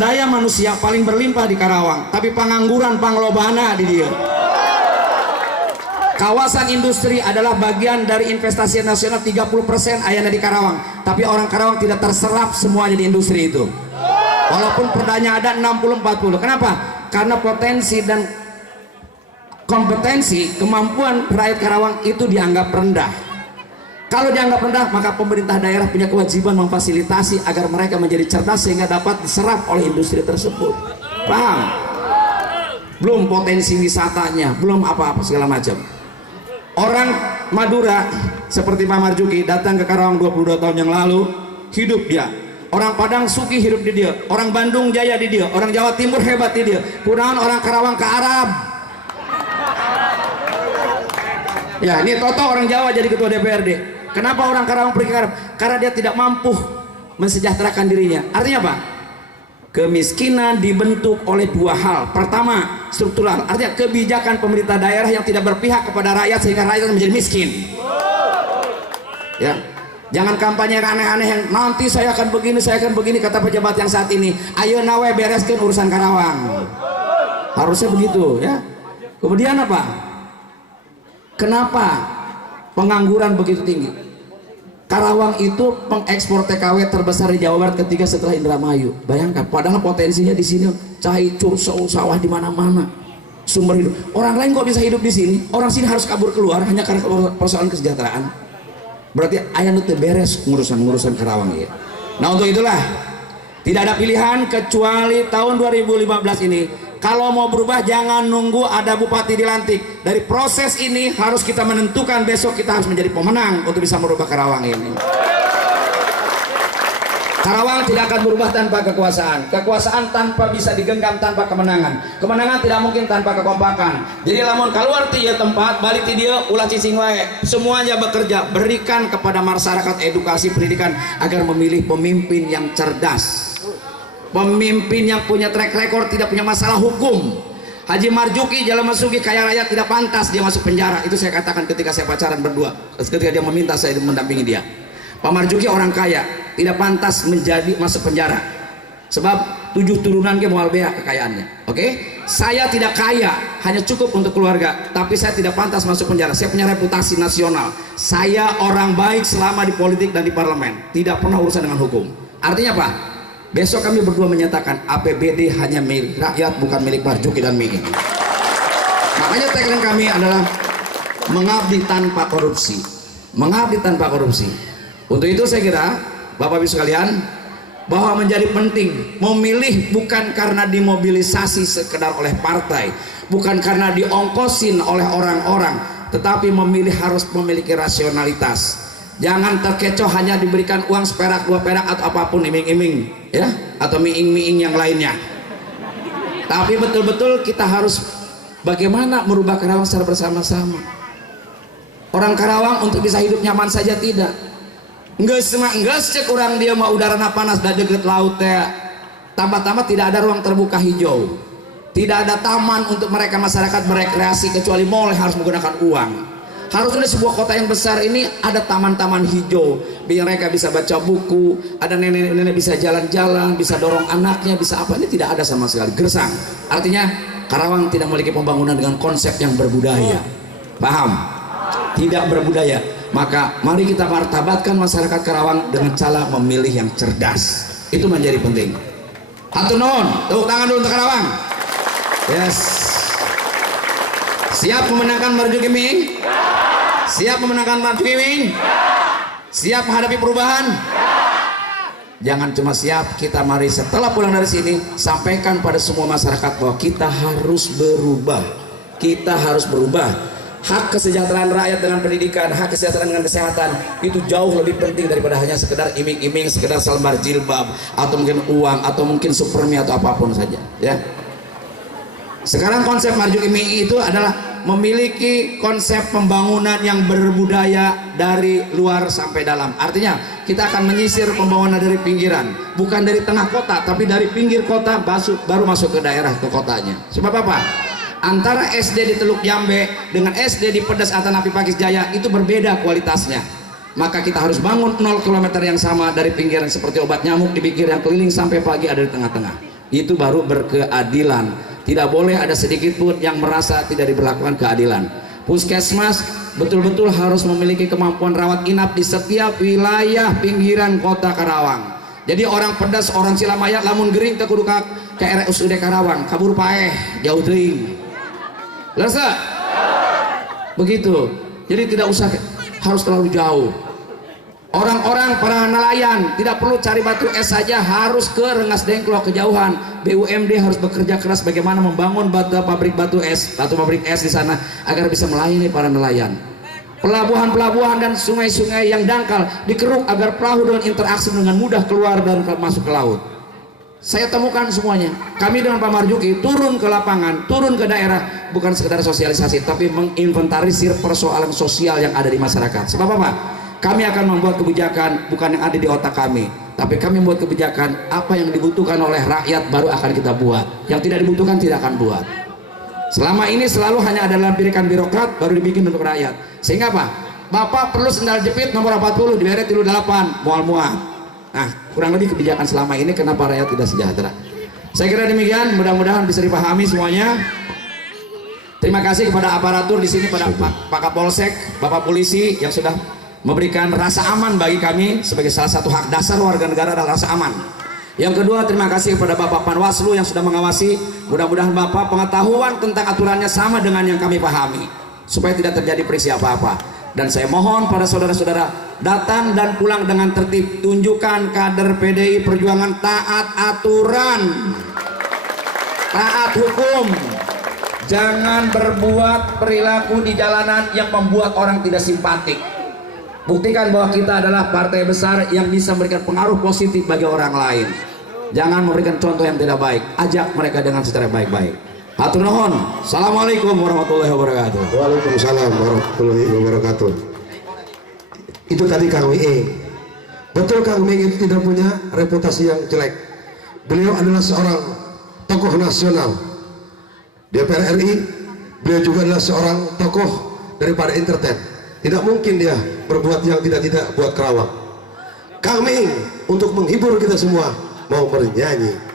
daya manusia paling berlimpah di Karawang, tapi pengangguran panglobana di dia. Kawasan industri adalah bagian dari investasi nasional 30% ayana di Karawang, tapi orang Karawang tidak terserap semuanya di industri itu. Walaupun perdanya ada 60-40. Kenapa? Karena potensi dan kompetensi kemampuan rakyat Karawang itu dianggap rendah. Kalau dianggap rendah, maka pemerintah daerah punya kewajiban memfasilitasi agar mereka menjadi cerdas sehingga dapat diserap oleh industri tersebut. Paham? Belum potensi wisatanya, belum apa-apa segala macam. Orang Madura seperti Pak Marjuki datang ke Karawang 22 tahun yang lalu, hidup dia. Orang Padang Suki hidup di dia, orang Bandung jaya di dia, orang Jawa Timur hebat di dia. Kunaon orang Karawang ke Arab. Ya, ini Toto orang Jawa jadi ketua DPRD. Kenapa orang Karawang pergi ke Arab? Karena dia tidak mampu mensejahterakan dirinya. Artinya apa? Kemiskinan dibentuk oleh dua hal. Pertama, struktural, artinya kebijakan pemerintah daerah yang tidak berpihak kepada rakyat sehingga rakyat menjadi miskin. Ya, jangan kampanye yang aneh-aneh yang nanti saya akan begini kata pejabat yang saat ini. Ayo nawe bereskan urusan Karawang. Harusnya begitu ya. Kemudian apa? Kenapa pengangguran begitu tinggi? Karawang itu pengekspor TKW terbesar di Jawa Barat ketiga setelah Indramayu. Bayangkan, padahal potensinya di sini caicur, sawah di mana-mana, sumber hidup. Orang lain kok bisa hidup di sini? Orang sini harus kabur keluar hanya karena persoalan kesejahteraan. Berarti ayah nu teu beres ngurusan Karawang ya. Nah untuk itulah tidak ada pilihan kecuali tahun 2015 ini. Kalau mau berubah jangan nunggu ada bupati dilantik. Dari proses ini harus kita menentukan besok kita harus menjadi pemenang untuk bisa merubah Karawang ini. Karawang tidak akan berubah tanpa kekuasaan. Kekuasaan tanpa bisa digenggam tanpa kemenangan. Kemenangan tidak mungkin tanpa kekompakan. Jadi lamun keluar ti ieu tempat, balik ti dieu ulah cicing wae. Semuanya bekerja, berikan kepada masyarakat edukasi pendidikan agar memilih pemimpin yang cerdas. Pemimpin yang punya track record, tidak punya masalah hukum. Haji Marjuki Jalan Masuki kaya raya tidak pantas dia masuk penjara. Itu saya katakan ketika saya pacaran berdua, ketika dia meminta saya mendampingi dia. Pak Marjuki orang kaya, tidak pantas masuk penjara. Sebab 7 turunan dia moal bea kekayaannya. Oke? Saya tidak kaya, hanya cukup untuk keluarga, tapi saya tidak pantas masuk penjara. Saya punya reputasi nasional. Saya orang baik selama di politik dan di parlemen, tidak pernah urusan dengan hukum. Artinya apa? Besok kami berdua menyatakan APBD hanya milik rakyat, bukan milik Marjuki dan Miing. Makanya tagline kami adalah mengabdi tanpa korupsi. Mengabdi tanpa korupsi. Untuk itu saya kira Bapak Ibu sekalian, bahwa menjadi penting memilih bukan karena dimobilisasi sekedar oleh partai, bukan karena diongkosin oleh orang-orang, tetapi memilih harus memiliki rasionalitas. Jangan terkecoh hanya diberikan uang seperak, 2 perak atau apapun, iming-iming ya, atau miing-miing yang lainnya. Tapi betul-betul kita harus bagaimana merubah Karawang secara bersama-sama. Orang Karawang untuk bisa hidup nyaman saja tidak. Enggak cek orang dia mau udara panas dan deket laut ya. Tambah-tambah tidak ada ruang terbuka hijau. Tidak ada taman untuk mereka masyarakat berekreasi kecuali mall harus menggunakan uang. Harusnya sebuah kota yang besar ini ada taman-taman hijau, biar mereka bisa baca buku, ada nenek-nenek bisa jalan-jalan, bisa dorong anaknya, bisa apa. Ini tidak ada sama sekali, gersang. Artinya Karawang tidak memiliki pembangunan dengan konsep yang berbudaya. Paham? Tidak berbudaya. Maka mari kita martabatkan masyarakat Karawang dengan cara memilih yang cerdas. Itu menjadi penting. Hatur nuhun, tepuk tangan dulu untuk Karawang. Yes. Siap memenangkan Marjuki Miing? Siap memenangkan Marjuki Miing? Siap menghadapi perubahan? Jangan cuma siap, kita mari setelah pulang dari sini sampaikan pada semua masyarakat bahwa kita harus berubah. Kita harus berubah. Hak kesejahteraan rakyat dengan pendidikan, hak kesejahteraan dengan kesehatan itu jauh lebih penting daripada hanya sekedar iming-iming, sekedar selembar jilbab, atau mungkin uang, atau mungkin supermi atau apapun saja. Ya. Sekarang konsep Marjuki Miing itu adalah memiliki konsep pembangunan yang berbudaya dari luar sampai dalam. Artinya kita akan menyisir pembangunan dari pinggiran, bukan dari tengah kota, tapi dari pinggir kota baru masuk ke daerah, ke kotanya. Sebab apa? Antara SD di Teluk Jambe dengan SD di Pedas atau Napi Pakis Jaya itu berbeda kualitasnya. Maka kita harus bangun 0 km yang sama dari pinggiran seperti obat nyamuk di pinggir yang keliling sampai pagi ada di tengah-tengah. Itu baru berkeadilan. Tidak boleh ada sedikit pun yang merasa tidak diberlakukan keadilan. Puskesmas betul-betul harus memiliki kemampuan rawat inap di setiap wilayah pinggiran kota Karawang. Jadi orang pedas, orang Silamaya, lamun gering teh kudu ka RSUD Karawang, kabur paeh, jauh teuing. Lesa? Begitu. Jadi tidak usah harus terlalu jauh. Orang-orang para nelayan tidak perlu cari batu es saja, harus ke Rengas Dengklok kejauhan. BUMD harus bekerja keras bagaimana membangun pabrik batu es di sana agar bisa melayani para nelayan. Pelabuhan-pelabuhan dan sungai-sungai yang dangkal dikeruk agar perahu dengan interaksi dengan mudah keluar dan masuk ke laut. Saya temukan semuanya. Kami dengan Pak Marjuki turun ke lapangan, turun ke daerah, bukan sekedar sosialisasi, tapi menginventarisir persoalan sosial yang ada di masyarakat. Sebab apa? Kami akan membuat kebijakan bukan yang ada di otak kami, tapi kami membuat kebijakan apa yang dibutuhkan oleh rakyat baru akan kita buat. Yang tidak dibutuhkan tidak akan buat. Selama ini selalu hanya ada lampirikan birokrat baru dibikin untuk rakyat. Sehingga apa? Bapak perlu sendal jepit nomor 40 diberet 38 mual-mual. Nah, kurang lebih kebijakan selama ini kenapa rakyat tidak sejahtera. Saya kira demikian, mudah-mudahan bisa dipahami semuanya. Terima kasih kepada aparatur di sini, pada Pak Kapolsek, Bapak Polisi yang sudah memberikan rasa aman bagi kami sebagai salah satu hak dasar warga negara adalah rasa aman. Yang kedua, terima kasih kepada Bapak Panwaslu yang sudah mengawasi. Mudah-mudahan Bapak pengetahuan tentang aturannya sama dengan yang kami pahami, supaya tidak terjadi friksi apa-apa. Dan saya mohon pada saudara-saudara datang dan pulang dengan tertib. Tunjukkan kader PDI Perjuangan taat aturan, taat hukum. Jangan berbuat perilaku di jalanan yang membuat orang tidak simpatik. Buktikan bahwa kita adalah partai besar yang bisa memberikan pengaruh positif bagi orang lain. Jangan memberikan contoh yang tidak baik. Ajak mereka dengan secara baik-baik. Hatur nuhun. Assalamualaikum warahmatullahi wabarakatuh. Waalaikumsalam warahmatullahi wabarakatuh. Itu tadi Kang Wee. Betul, Kang Wee itu tidak punya reputasi yang jelek. Beliau adalah seorang tokoh nasional DPR RI. Beliau juga adalah seorang tokoh daripada entertain. Tidak mungkin dia berbuat yang tidak buat Karawang. Kami untuk menghibur kita semua mau bernyanyi.